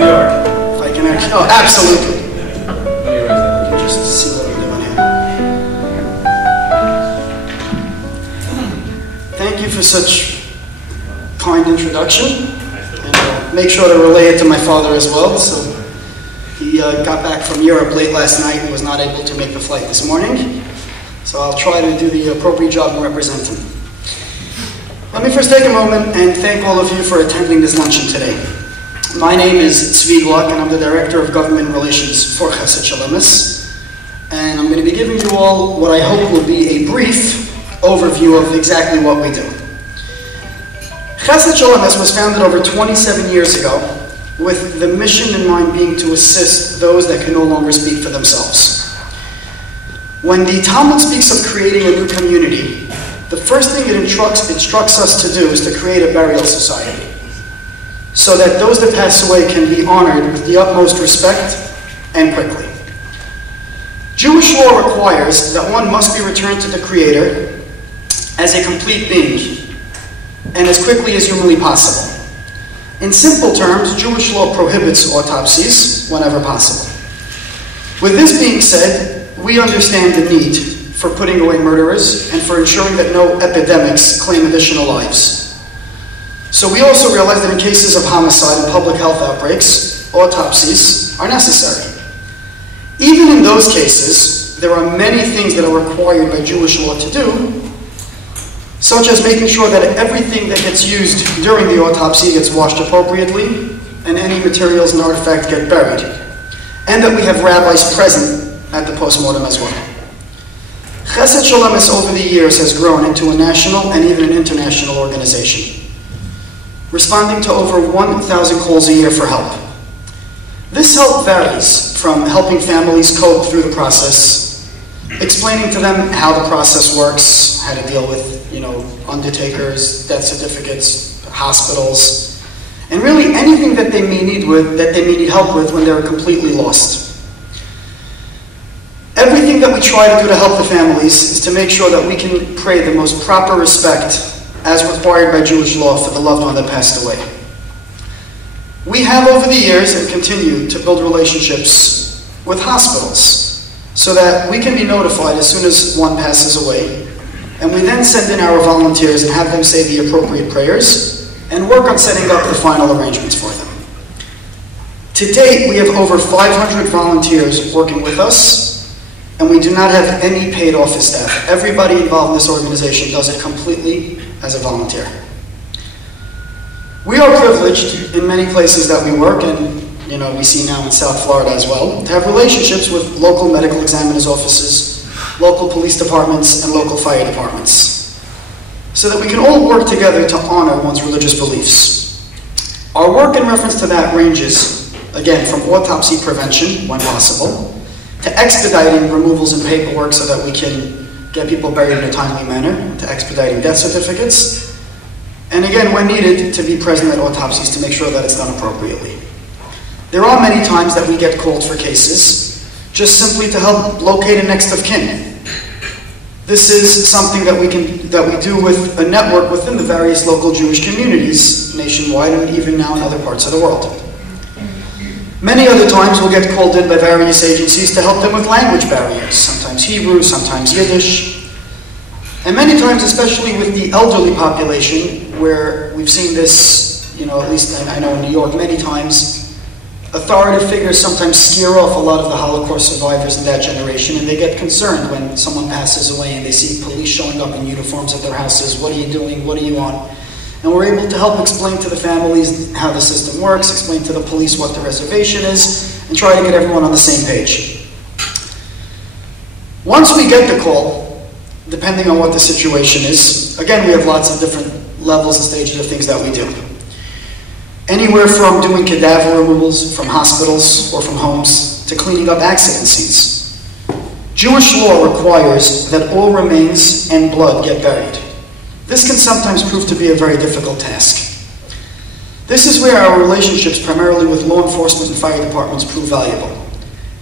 New York. If I can actually, oh, absolutely. Let me raise that. Just see what I'm doing here. Thank you for such kind introduction. And make sure to relay it to my father as well. So he got back from Europe late last night and was not able to make the flight this morning. So I'll try to do the appropriate job and represent him. Let me first take a moment and thank all of you for attending this luncheon today. My name is Gluck, and I'm the Director of Government Relations for Chesed Shel Emes. And I'm going to be giving you all what I hope will be a brief overview of exactly what we do. Chesed Shel Emes was founded over 27 years ago with the mission in mind being to assist those that can no longer speak for themselves. When the Talmud speaks of creating a new community, the first thing it instructs us to do is to create a burial society, so that those that pass away can be honored with the utmost respect and quickly. Jewish law requires that one must be returned to the Creator as a complete being, and as quickly as humanly possible. In simple terms, Jewish law prohibits autopsies whenever possible. With this being said, we understand the need for putting away murderers and for ensuring that no epidemics claim additional lives. So we also realize that in cases of homicide and public health outbreaks, autopsies are necessary. Even in those cases, there are many things that are required by Jewish law to do, such as making sure that everything that gets used during the autopsy gets washed appropriately, and any materials and artifacts get buried, and that we have rabbis present at the postmortem as well. Chesed Shel Emes over the years has grown into a national and even an international organization, responding to over 1,000 calls a year for help. This help varies from helping families cope through the process, explaining to them how the process works, how to deal with, undertakers, death certificates, hospitals, and really anything that they may need help with when they're completely lost. Everything that we try to do to help the families is to make sure that we can pay the most proper respect as required by Jewish law for the loved one that passed away. We have over the years and continue to build relationships with hospitals so that we can be notified as soon as one passes away, and we then send in our volunteers and have them say the appropriate prayers and work on setting up the final arrangements for them. To date, we have over 500 volunteers working with us, and we do not have any paid office staff. Everybody involved in this organization does it completely as a volunteer. We are privileged in many places that we work, and we see now in South Florida as well, to have relationships with local medical examiners' offices, local police departments, and local fire departments, so that we can all work together to honor one's religious beliefs. Our work in reference to that ranges, again, from autopsy prevention, when possible, to expediting removals and paperwork so that we can get people buried in a timely manner, to expediting death certificates, and again, when needed, to be present at autopsies to make sure that it's done appropriately. There are many times that we get called for cases just simply to help locate a next of kin. This is something that we do with a network within the various local Jewish communities nationwide and even now in other parts of the world. Many other times we'll get called in by various agencies to help them with language barriers, sometimes Hebrew, sometimes Yiddish. And many times, especially with the elderly population, where we've seen this, at least I know in New York many times, authoritative figures sometimes scare off a lot of the Holocaust survivors in that generation, and they get concerned when someone passes away and they see police showing up in uniforms at their houses. What are you doing? What are you on? And we're able to help explain to the families how the system works, explain to the police what the reservation is, and try to get everyone on the same page. Once we get the call, depending on what the situation is, again, we have lots of different levels and stages of things that we do. Anywhere from doing cadaver removals from hospitals or from homes to cleaning up accident scenes. Jewish law requires that all remains and blood get buried. This can sometimes prove to be a very difficult task. This is where our relationships primarily with law enforcement and fire departments prove valuable.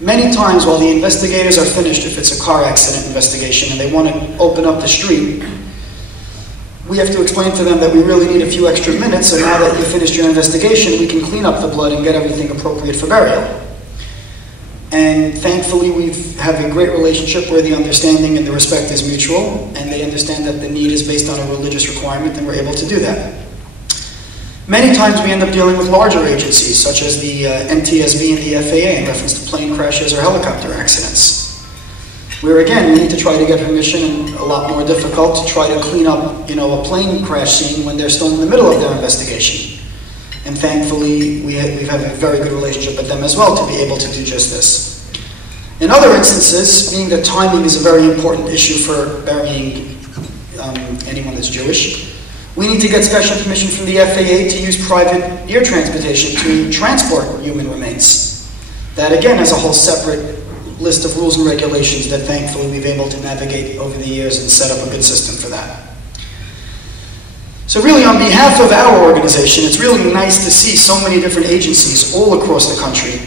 Many times while the investigators are finished, if it's a car accident investigation and they want to open up the street, we have to explain to them that we really need a few extra minutes, so now that you've finished your investigation, we can clean up the blood and get everything appropriate for burial. And thankfully, we have a great relationship where the understanding and the respect is mutual, and they understand that the need is based on a religious requirement, and we're able to do that. Many times we end up dealing with larger agencies, such as the NTSB and the FAA in reference to plane crashes or helicopter accidents, where again, we need to try to get permission, and a lot more difficult to try to clean up, a plane crash scene when they're still in the middle of their investigation. And thankfully, we have a very good relationship with them as well to be able to do just this. In other instances, being that timing is a very important issue for burying anyone that's Jewish, we need to get special permission from the FAA to use private air transportation to transport human remains. That again has a whole separate list of rules and regulations that thankfully we've been able to navigate over the years and set up a good system for that. So really, on behalf of our organization, it's really nice to see so many different agencies all across the country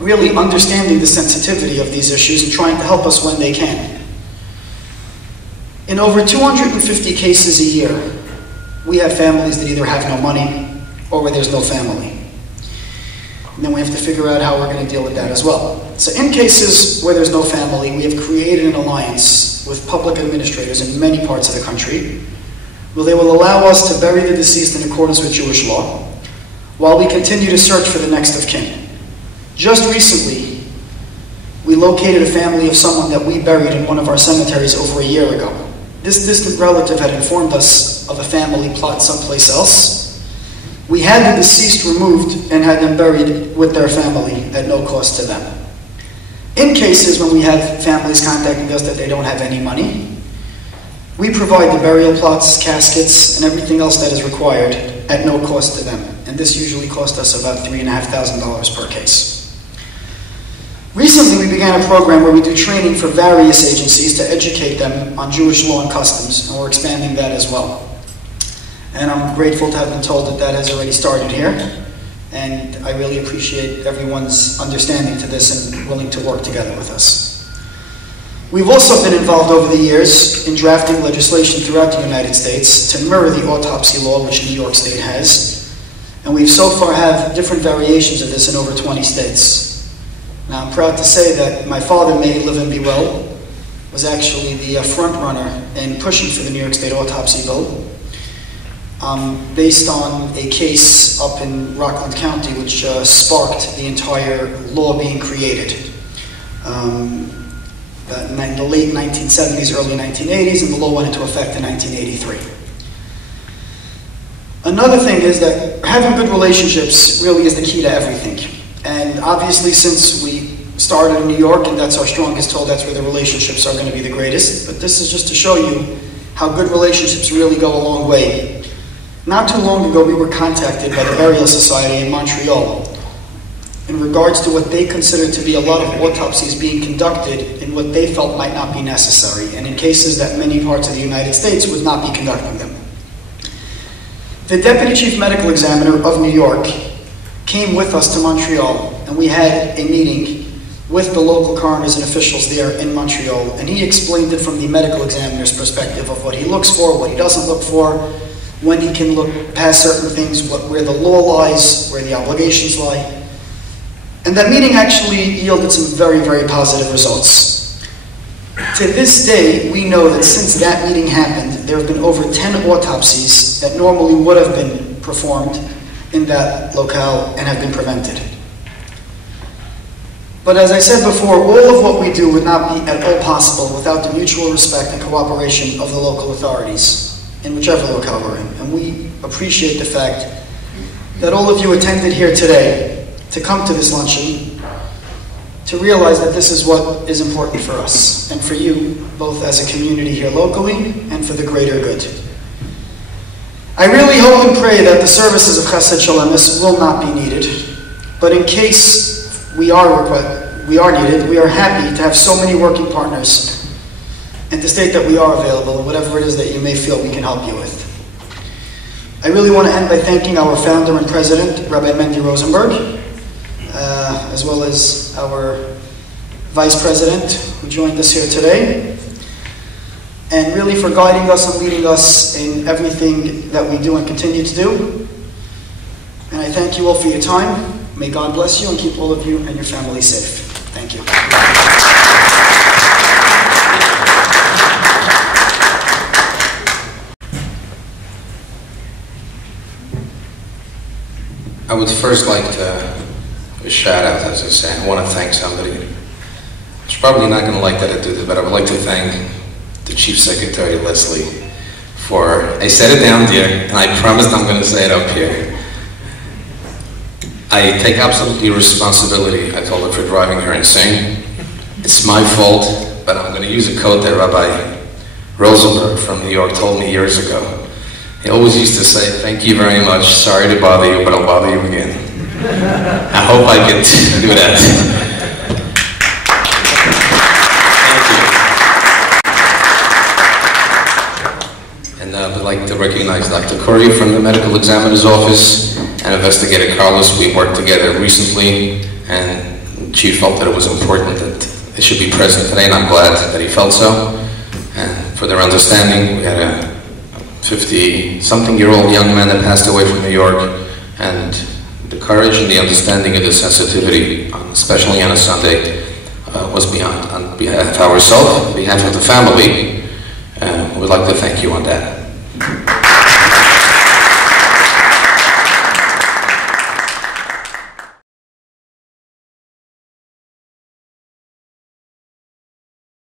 really understanding the sensitivity of these issues and trying to help us when they can. In over 250 cases a year, we have families that either have no money or where there's no family. And then we have to figure out how we're going to deal with that as well. So in cases where there's no family, we have created an alliance with public administrators in many parts of the country, where they will allow us to bury the deceased in accordance with Jewish law, while we continue to search for the next of kin. Just recently, we located a family of someone that we buried in one of our cemeteries over a year ago. This distant relative had informed us of a family plot someplace else. We had the deceased removed and had them buried with their family at no cost to them. In cases when we have families contacting us that they don't have any money, we provide the burial plots, caskets, and everything else that is required at no cost to them. And this usually cost us about $3,500 per case. Recently, we began a program where we do training for various agencies to educate them on Jewish law and customs, and we're expanding that as well. And I'm grateful to have been told that that has already started here, and I really appreciate everyone's understanding to this and willing to work together with us. We've also been involved over the years in drafting legislation throughout the United States to mirror the autopsy law which New York State has, and we've so far have different variations of this in over 20 states. Now, I'm proud to say that my father, may live and be well, was actually the front runner in pushing for the New York State autopsy bill, based on a case up in Rockland County which sparked the entire law being created. In the late 1970s, early 1980s, and the law went into effect in 1983. Another thing is that having good relationships really is the key to everything. And obviously, since we started in New York and that's our strongest hold, that's where the relationships are going to be the greatest. But this is just to show you how good relationships really go a long way. Not too long ago, we were contacted by the Burial Society in Montreal in regards to what they considered to be a lot of autopsies being conducted in what they felt might not be necessary, and in cases that many parts of the United States would not be conducting them. The Deputy Chief Medical Examiner of New York came with us to Montreal, and we had a meeting with the local coroners and officials there in Montreal, and he explained it from the medical examiner's perspective of what he looks for, what he doesn't look for, when he can look past certain things, where the law lies, where the obligations lie. And that meeting actually yielded some very, very positive results. To this day, we know that since that meeting happened, there have been over 10 autopsies that normally would have been performed in that locale and have been prevented. But as I said before, all of what we do would not be at all possible without the mutual respect and cooperation of the local authorities in whichever locale we're in. And we appreciate the fact that all of you attended here today to come to this luncheon, to realize that this is what is important for us and for you, both as a community here locally and for the greater good. I really hope and pray that the services of Chesed Shel Emes will not be needed, but in case we are needed, we are happy to have so many working partners and to state that we are available in whatever it is that you may feel we can help you with. I really want to end by thanking our founder and president, Rabbi Mark Rosenberg, as well as our vice president who joined us here today. and really for guiding us and leading us in everything that we do and continue to do. And I thank you all for your time. May God bless you and keep all of you and your family safe. Thank you. I would first like to a shout out, as I say. I want to thank somebody. It's probably not going to like that I do this, but I would like to thank the Chief Secretary, Leslie, for, I said it down there, and I promised I'm going to say it up here. I take absolutely responsibility, I told her, for driving her insane. It's my fault, but I'm going to use a quote that Rabbi Rosenberg from New York told me years ago. He always used to say, "Thank you very much, sorry to bother you, but I'll bother you again." I hope I can do that. Thank you. And I would like to recognize Dr. Corey from the Medical Examiner's Office and Investigator Carlos. We worked together recently, and the Chief felt that it was important that they should be present today, and I'm glad that he felt so. And for their understanding, we had a 50-something-year-old young man that passed away from New York, and the courage and the understanding of the sensitivity, especially on a Sunday, was beyond. On behalf of ourselves, on behalf of the family, we'd like to thank you on that.